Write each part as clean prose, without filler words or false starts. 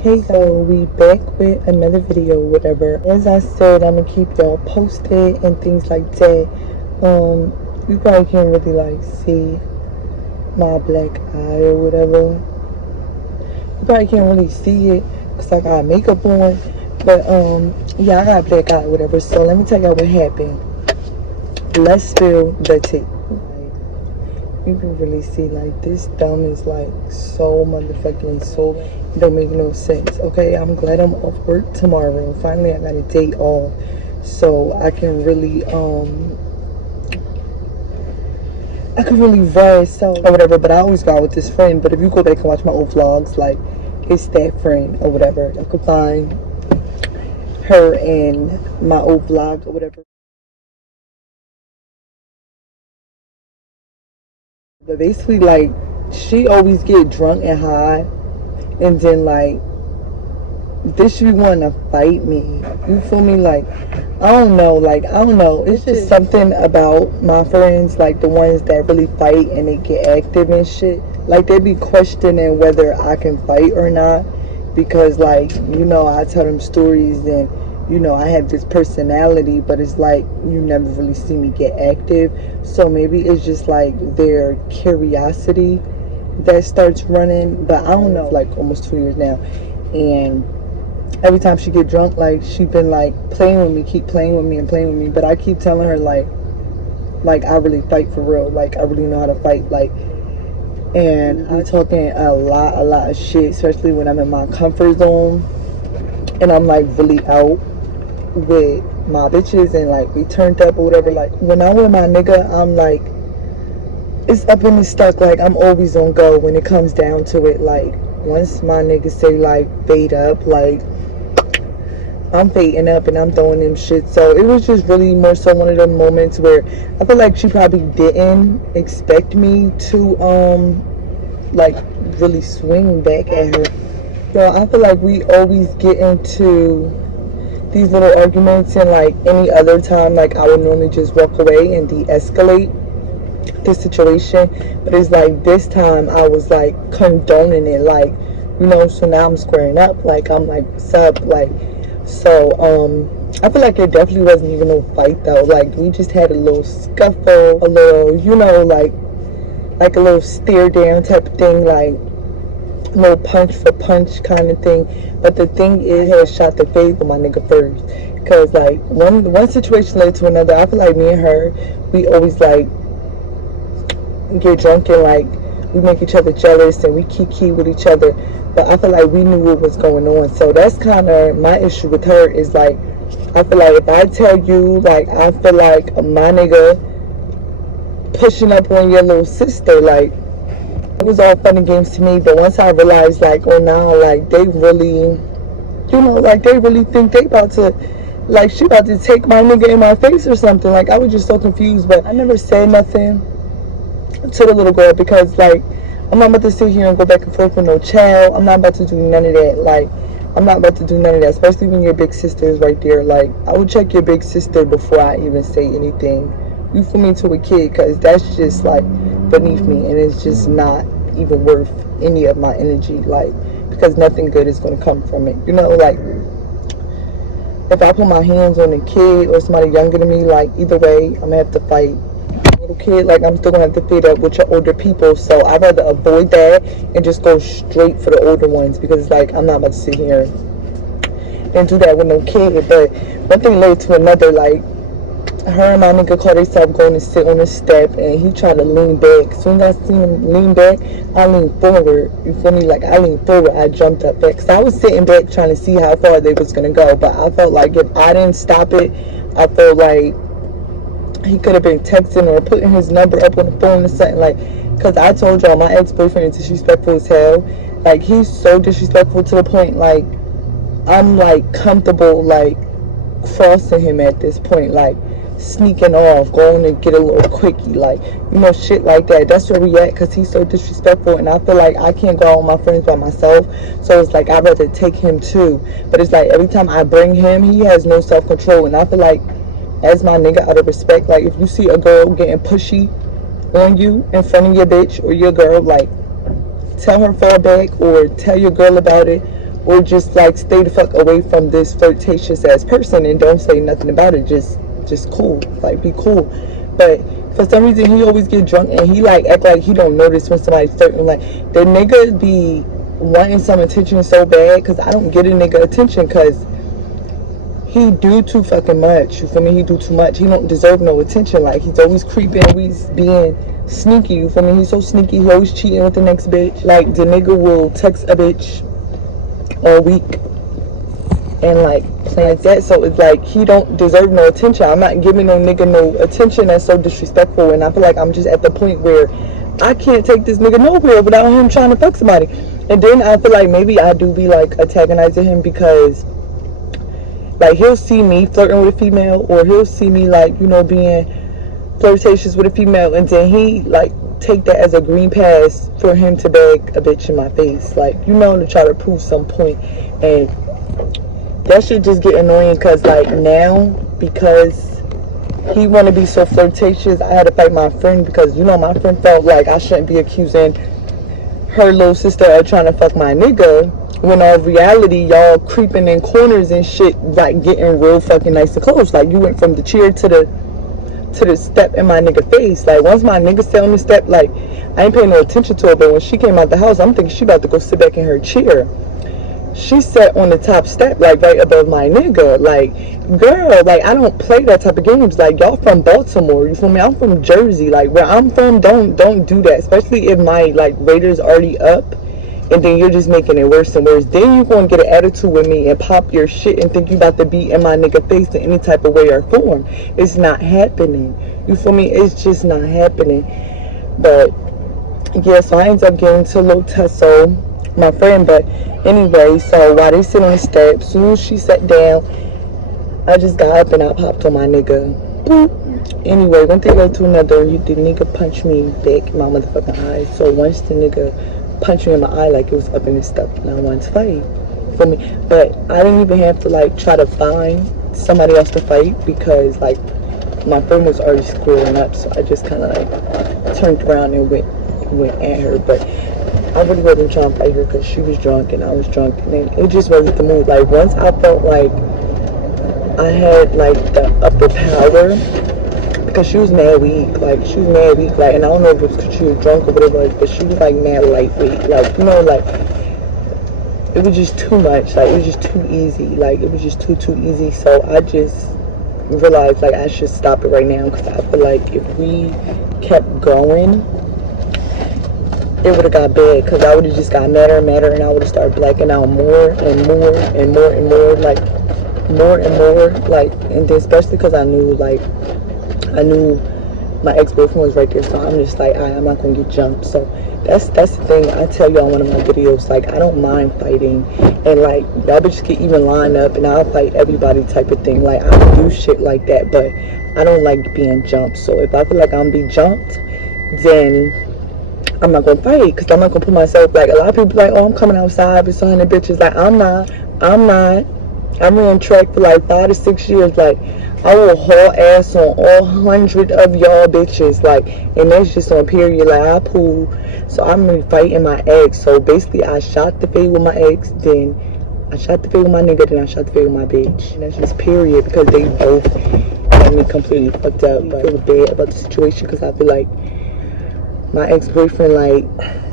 Hey, so we back with another video, whatever. As I said, I'm gonna keep y'all posted and things like that. You probably can't really like see my black eye or whatever. You probably can't really see it because I got makeup on. But yeah, I got black eye, whatever. So let me tell y'all what happened. Let's spill the tea. You can really see like this thumb is like so motherfucking so it don't make no sense. Okay, I'm glad I'm off work tomorrow. Finally I got a day off so I can really rest or whatever. But I always go out with this friend. But if you go back and watch my old vlogs, like it's that friend or whatever. I could find her in my old vlog or whatever. But basically like she always get drunk and high and then like this you want to fight me. You feel me? Like I don't know. Like I don't know. It's just something about my friends, like the ones that really fight and they get active and shit. Like they be questioning whether I can fight or not because like I tell them stories and I have this personality, but it's like you never really see me get active. So maybe it's just like their curiosity that starts running. But I don't know. Like almost 2 years now, and every time she get drunk, like she been like playing with me, keep playing with me and playing with me. But I keep telling her like I really fight for real. Like I really know how to fight. Like, and I talking a lot of shit, especially when I'm in my comfort zone and I'm like really out with my bitches and like we turned up or whatever. Like when I'm with my nigga, I'm like it's up and it's stuck. Like I'm always on go when it comes down to it. Like once my niggas say like bait up, like I'm fading up and I'm throwing them shit. So it was just really more so one of them moments where I feel like she probably didn't expect me to like really swing back at her. So I feel like we always get into these little arguments and like any other time like I would normally just walk away and de-escalate this situation, but it's like this time I was like condoning it, like so now I'm squaring up, like I'm like what's up, like so I feel like it definitely wasn't even no fight though. Like we just had a little scuffle, a little like a little stare down type of thing, like a little punch for punch kind of thing. But the thing is, I had shot the face with my nigga first, because like one situation led to another. I feel like me and her, we always like get drunk and like we make each other jealous and we kiki with each other, but I feel like we knew what was going on. So that's kind of my issue with her, is like I feel like if I tell you like I feel like my nigga pushing up on your little sister, like it was all fun and games to me, but once I realized like oh now like they really like they really think they about to, like she about to take my nigga in my face or something. Like I was just so confused, but I never said nothing to the little girl because like I'm not about to sit here and go back and forth with no child. I'm not about to do none of that. Like I'm not about to do none of that, especially when your big sister is right there. Like I would check your big sister before I even say anything. You feel me, to a kid, because that's just like beneath me and it's just not even worth any of my energy, like because nothing good is going to come from it, like if I put my hands on a kid or somebody younger than me, like either way I'm gonna have to fight. Little kid, like I'm still gonna have to feed up with your older people, so I'd rather avoid that and just go straight for the older ones, because like I'm not about to sit here and do that with no kid. But one thing led to another. Like her and my nigga caught themselves going to sit on the step and he tried to lean back. As soon as I seen him lean back, I leaned forward. You feel me? Like I leaned forward, I jumped up back. So I was sitting back trying to see how far they was gonna go, but I felt like if I didn't stop it, I felt like he could have been texting or putting his number up on the phone or something. Like, because I told y'all my ex-boyfriend is disrespectful as hell. Like he's so disrespectful to the point like I'm like comfortable like crossing him at this point, like sneaking off, going to get a little quickie, like shit like that. That's where we at, because he's so disrespectful and I feel like I can't go out with my friends by myself. So it's like I'd rather take him too, but it's like every time I bring him, he has no self-control. And I feel like as my nigga, out of respect, like if you see a girl getting pushy on you in front of your bitch or your girl, like tell her fall back or tell your girl about it or just like stay the fuck away from this flirtatious ass person and don't say nothing about it. Just cool, like be cool. But for some reason he always get drunk and he like act like he don't notice when somebody's flirting. Like the nigga be wanting some attention so bad, because I don't get a nigga attention because he do too fucking much. You feel me? He do too much. He don't deserve no attention. Like he's always creeping, always being sneaky. You feel me? He's so sneaky. He always cheating with the next bitch. Like the nigga will text a bitch all week and like play like that. So it's like he don't deserve no attention. I'm not giving no nigga no attention. That's so disrespectful. And I feel like I'm just at the point where I can't take this nigga nowhere without him trying to fuck somebody. And then I feel like maybe I do be like antagonizing him because like he'll see me flirting with a female, or he'll see me like, you know, being flirtatious with a female, and then he like take that as a green pass for him to beg a bitch in my face, like, you know, to try to prove some point. And that shit just get annoying because like now, because he want to be so flirtatious, I had to fight my friend because, you know, my friend felt like I shouldn't be accusing her little sister of trying to fuck my nigga, when in reality y'all creeping in corners and shit, like getting real fucking nice and close. Like you went from the chair to the step in my nigga face. Like once my nigga sat on the step, like I ain't paying no attention to her, but when she came out the house, I'm thinking she about to go sit back in her chair. She sat on the top step, like right above my nigga. Like, girl, like I don't play that type of games. Like y'all from Baltimore, you feel me? I'm from Jersey. Like where I'm from, don't do that. Especially if my like radar's already up, and then you're just making it worse and worse. Then you're gonna get an attitude with me and pop your shit and think you about to be in my nigga face in any type of way or form. It's not happening. You feel me? It's just not happening. But yeah, so I ended up getting to Lil Tesso, my friend. But anyway, so while they sit on the steps, as soon as she sat down, I just got up and I popped on my nigga. Boop. Anyway, one thing led to another. The nigga punched me back in my motherfucking eye. So once the nigga punched me in my eye, like it was up in his stuff, and I wanted to fight for me. But I didn't even have to like try to find somebody else to fight because like my friend was already squaring up. So I just kind of like turned around and went at her. But I really wasn't trying to fight her because she was drunk and I was drunk, and then it just wasn't the move. Like once I felt like I had like the upper power, because she was mad weak, like and I don't know if it was because she was drunk or whatever, but she was like mad lightweight, like, you know, like it was just too much, like it was just too easy, like it was just too easy. So I just realized like I should stop it right now, because I feel like if we kept going, it would have got bad, because I would have just got madder and madder, and I would have started blacking out more and more and more and more, like more and more, like, and then especially because I knew my ex-boyfriend was right there, so I'm just like, I'm not gonna get jumped. So that's the thing I tell you on one of my videos, like I don't mind fighting, and like y'all bitches can even line up and I'll fight everybody type of thing. Like I don't do shit like that, but I don't like being jumped. So if I feel like I'm gonna be jumped, then I'm not gonna fight, because I'm not gonna put myself, like a lot of people like, oh, I'm coming outside with 100 bitches. Like I'm not. I ran track for like 5 to 6 years. Like I will haul ass on all 100 of y'all bitches, like, and that's just on period. Like I pull, so I'm really fighting my ex. So basically I shot the fade with my ex, then I shot the fade with my nigga, then I shot the fade with my bitch, and that's just period, because they both had me completely fucked up. But I feel bad about the situation, because I feel like my ex-boyfriend like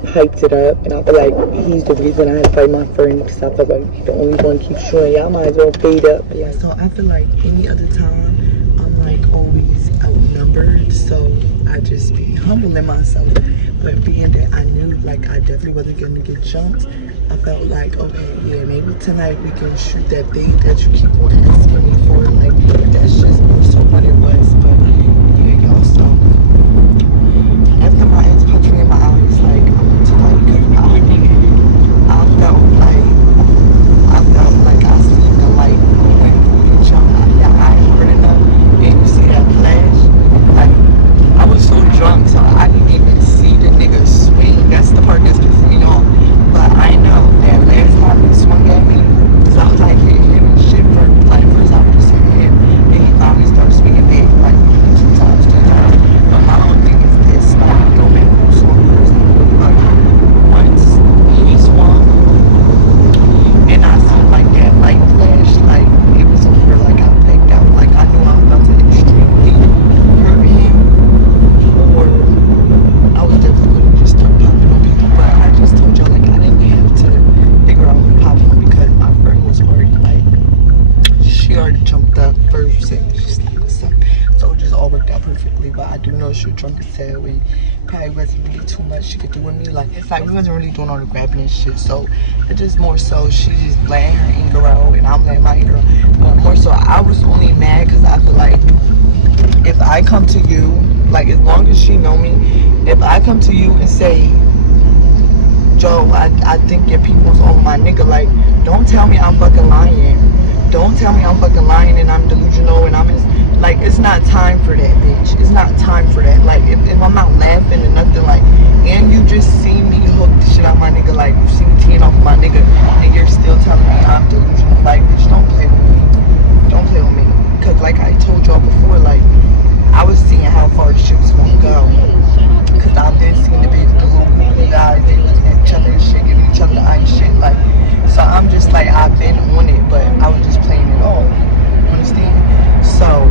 hyped it up, and I feel like he's the reason I had to fight my friend, because I feel like he's the only one keeps showing. Y'all might as well fade up. Yeah, so I feel like any other time I'm like always outnumbered, so I just be humbling myself. But being that I knew like I definitely wasn't gonna get jumped, I felt like, okay, yeah, maybe tonight we can shoot that bait that you keep on asking me for. Like that's just more so what it was. But yeah, y'all, so after my ex punched me in my eyes, like I'm to like I felt like I seen the light when you jump out of your eye hard enough and you see that flash. Like I was so drunk, so I didn't even see the nigga swing. That's the part that's pissing me off. But I know that last time he swung at me, because I was like hitting him and shit for like first time I just hit him, and he finally started swinging back like 2 times, 3 times. But my whole thing is this, like no matter who swung first, like once he swung, know, she was drunk as hell and probably wasn't really too much she could do with me. Like, it's like we wasn't really doing all the grabbing and shit. So it just more so she just letting her anger out and I'm letting my anger out. But more so I was only mad because I feel like if I come to you, like as long as she know me, if I come to you and say, Joe, I think your people's on my nigga, like, don't tell me I'm fucking lying. Don't tell me I'm fucking lying and I'm delusional and like, it's not time for that, bitch. It's not time for that. Like, if I'm not laughing and nothing, like, and you just see me hook the shit out my nigga, like, you see me teeing off my nigga, and you're still telling me I'm delusional, like, bitch, don't play with me. Don't play with me. Because, like I told y'all before, like, I was seeing how far the shit was gonna go. Because I've been seeing the bitch, the little movie guys, they looking at each other and shit, giving each other the eye and shit, like, so I'm just like, I've been on it, but I was just playing it off. You understand? So,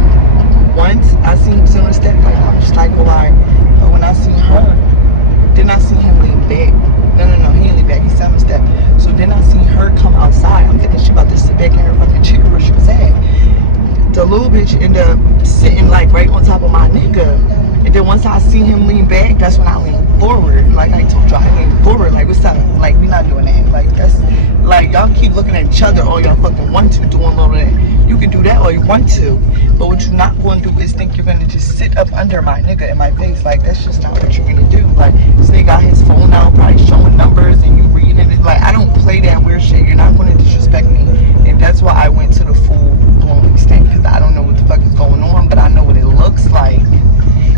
once I seen him sit on the step, like, I'm just like, alright. But when I seen her, then I see him lean back. No, he didn't lean back, he sat on the step. So then I seen her come outside. I'm thinking she about to sit back in her fucking chair where she was at. The little bitch ended up sitting, like, right on top of my nigga. And then once I seen him lean back, that's when I leaned forward. Like I told y'all, I leaned forward. Like, what's up? Like, we not doing that. Like, that's, like, y'all keep looking at each other all y'all fucking want to doing all of that. You can do that all you want to. But what you're not going to do is think you're going to just sit up under my nigga in my face. Like, that's just not what you're going to do. Like, this nigga got his phone out, probably showing numbers, and you reading it. Like, I don't play that weird shit. You're not going to disrespect me. And that's why I went to the full-blown extent. Because I don't know what the fuck is going on, but I know what it looks like.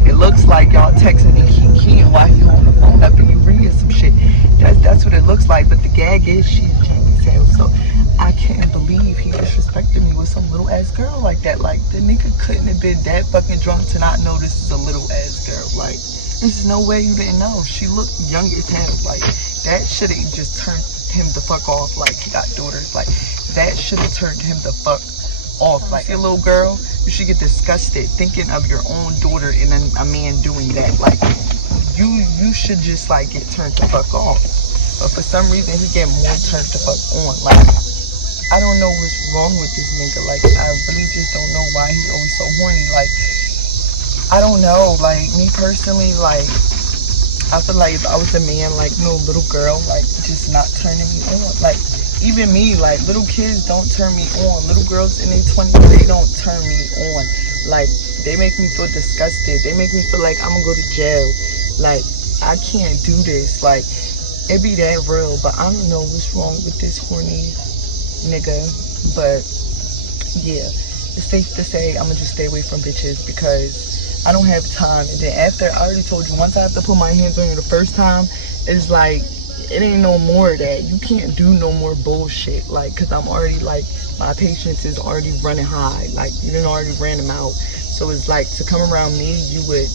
It looks like y'all texting and keying while he holding the phone up and you reading some shit. That's what it looks like. But the gag is she's Jamie Sales. So I can't believe he disrespected me with some little ass girl like that. Like, the nigga couldn't have been that fucking drunk to not know this is a little ass girl. Like, there's no way you didn't know. She looked young as hell. Like, that should have just turned him the fuck off. Like, he got daughters. Like, that should have turned him the fuck off. Like, a little girl, you should get disgusted thinking of your own daughter and a man doing that. Like, you should just, like, get turned the fuck off. But for some reason, he get more turned the fuck on. Like, I don't know what's wrong with this nigga. Like, I really just don't know why he's always so horny. Like, I don't know. Like, me personally, like, I feel like if I was a man, like, no little girl, like, just not turning me on. Like, even me, like, little kids don't turn me on. Little girls in their 20s, they don't turn me on. Like, they make me feel disgusted. They make me feel like I'm gonna go to jail. Like, I can't do this. Like, it be that real. But I don't know what's wrong with this horny nigga. But, yeah, it's safe to say I'm gonna just stay away from bitches because I don't have time. And then after, I already told you, once I have to put my hands on you the first time, it's like, it ain't no more of that. You can't do no more bullshit. Like, cause I'm already, like, my patience is already running high. Like, you done already ran them out. So it's like, to come around me, you would,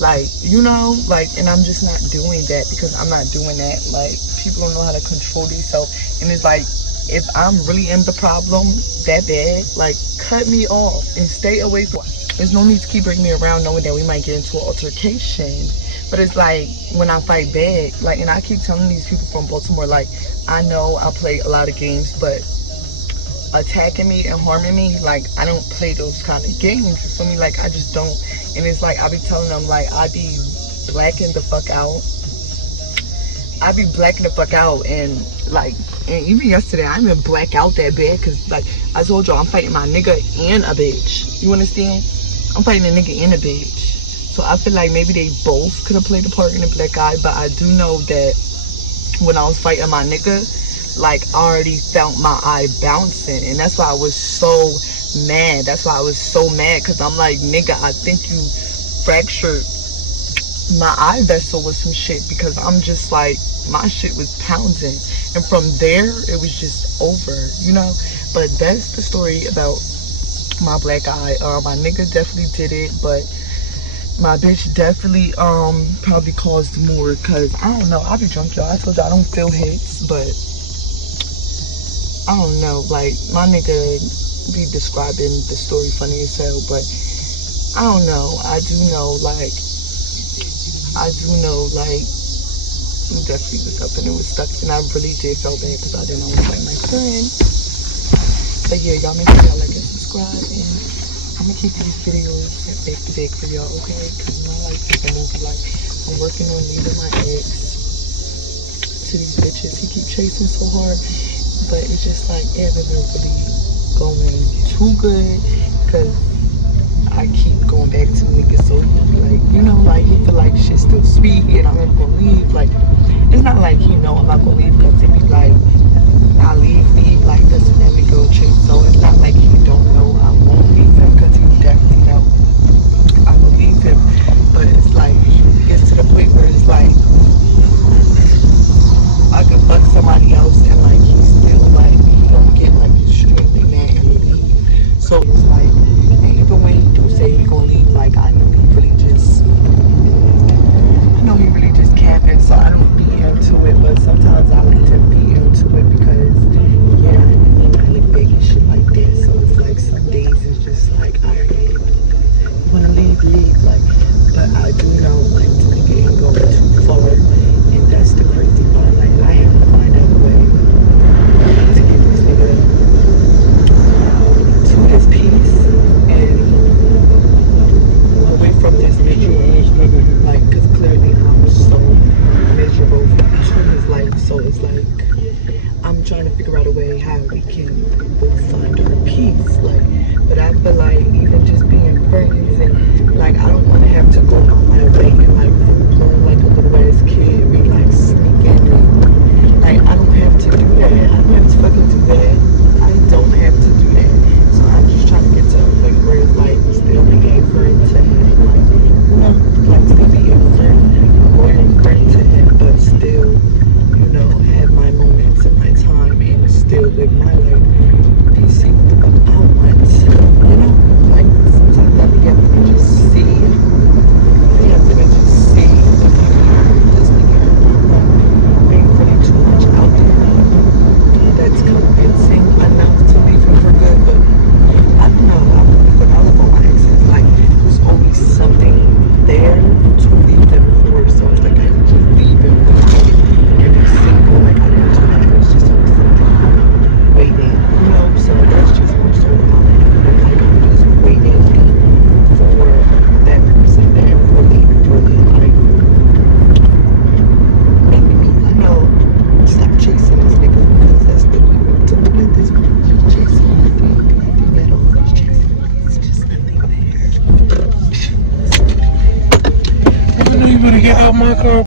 like, you know, like, and I'm just not doing that because I'm not doing that. Like, people don't know how to control themselves. And it's like, if I'm really in the problem that bad, like, cut me off and stay away from. There's no need to keep bringing me around knowing that we might get into an altercation. But it's like, when I fight back, like, and I keep telling these people from Baltimore, like, I know I play a lot of games, but attacking me and harming me, like, I don't play those kind of games, you feel me? Like, I just don't. And it's like, I be telling them, like, I be blacking the fuck out. I be blacking the fuck out, and, like, and even yesterday, I didn't even black out that bad, because, like, I told y'all, I'm fighting my nigga and a bitch. You understand? I'm fighting a nigga and a bitch. So I feel like maybe they both could have played a part in the black eye, but I do know that when I was fighting my nigga, like, I already felt my eye bouncing, and that's why I was so mad. That's why I was so mad, because I'm like, nigga, I think you fractured my eye vessel with some shit, because I'm just like, my shit was pounding, and from there, it was just over, you know? But that's the story about my black eye. My nigga definitely did it, but my bitch definitely probably caused more, because I don't know, I be drunk, y'all. I told y'all I don't feel hits, but I don't know, like, my nigga be describing the story funny as hell, but I don't know. I do know, like, he definitely was up and it was stuck, and I really did feel bad because I didn't know it was like my friend. But yeah, y'all make sure y'all like and subscribe, and I'm gonna keep these videos back to back for y'all, okay? Because my life is a movie. Like, I'm working on leaving my ex to these bitches. He keep chasing so hard, but it's just like, it hasn't been really going too good because I keep going back to niggas. So, like, you know, like, he feel like shit's still sweet and I'm not gonna leave. Like, it's not like he know I'm not gonna leave because it be like, I leave, like this and that nigga will chase. So it's not like he don't know I won't leave him because he definitely know I will leave him. But it's like, it gets to the point where it's like, I could fuck somebody else and like he's still like, he don't get like extremely mad and leave. So it's like, and even when he do say he gonna leave, like I know he really just, capping, so I don't be into it, but sometimes I like to be into it because, yeah, I look big and shit like that, so it's like some days it's just like, I wanna leave, like, but I do know, like, the nigga ain't going too far, and that's the crazy part, like, I have to find out a way to get this nigga to his peace, and away from this bitch, like, cause clearly I'm so miserable to his life, so it's like I'm trying to figure out a way how we can both find our peace, like, but I feel like even just being friends and like I don't want to have to go out my way and like play like a little ass kid, be like sneaking and like I don't have to do that. I don't have to fucking do that. I don't have to do that. So I'm just trying to get to a point where it's like still be a friend to him, like, you know, like still be a friend, a loyal friend to him, but still, you know, have my moments and my time and still live my life. Do you see what I want? You know, like sometimes I be having to just see. I have to just see the people this nigga being really too much out there. That's convincing enough to leave him for good, but I don't know. When I look on my exes, like there's always something there to leave them for. So it's like I can just leave him and be single. Like I didn't do that. It's just always something waiting, you know. So that's just more so how like I'm just waiting for that person that really like make me like no stop chasing this nigga because that's the way to look at this chasing anything at all. He's chasing me. It's just nothing there. You better get out my car.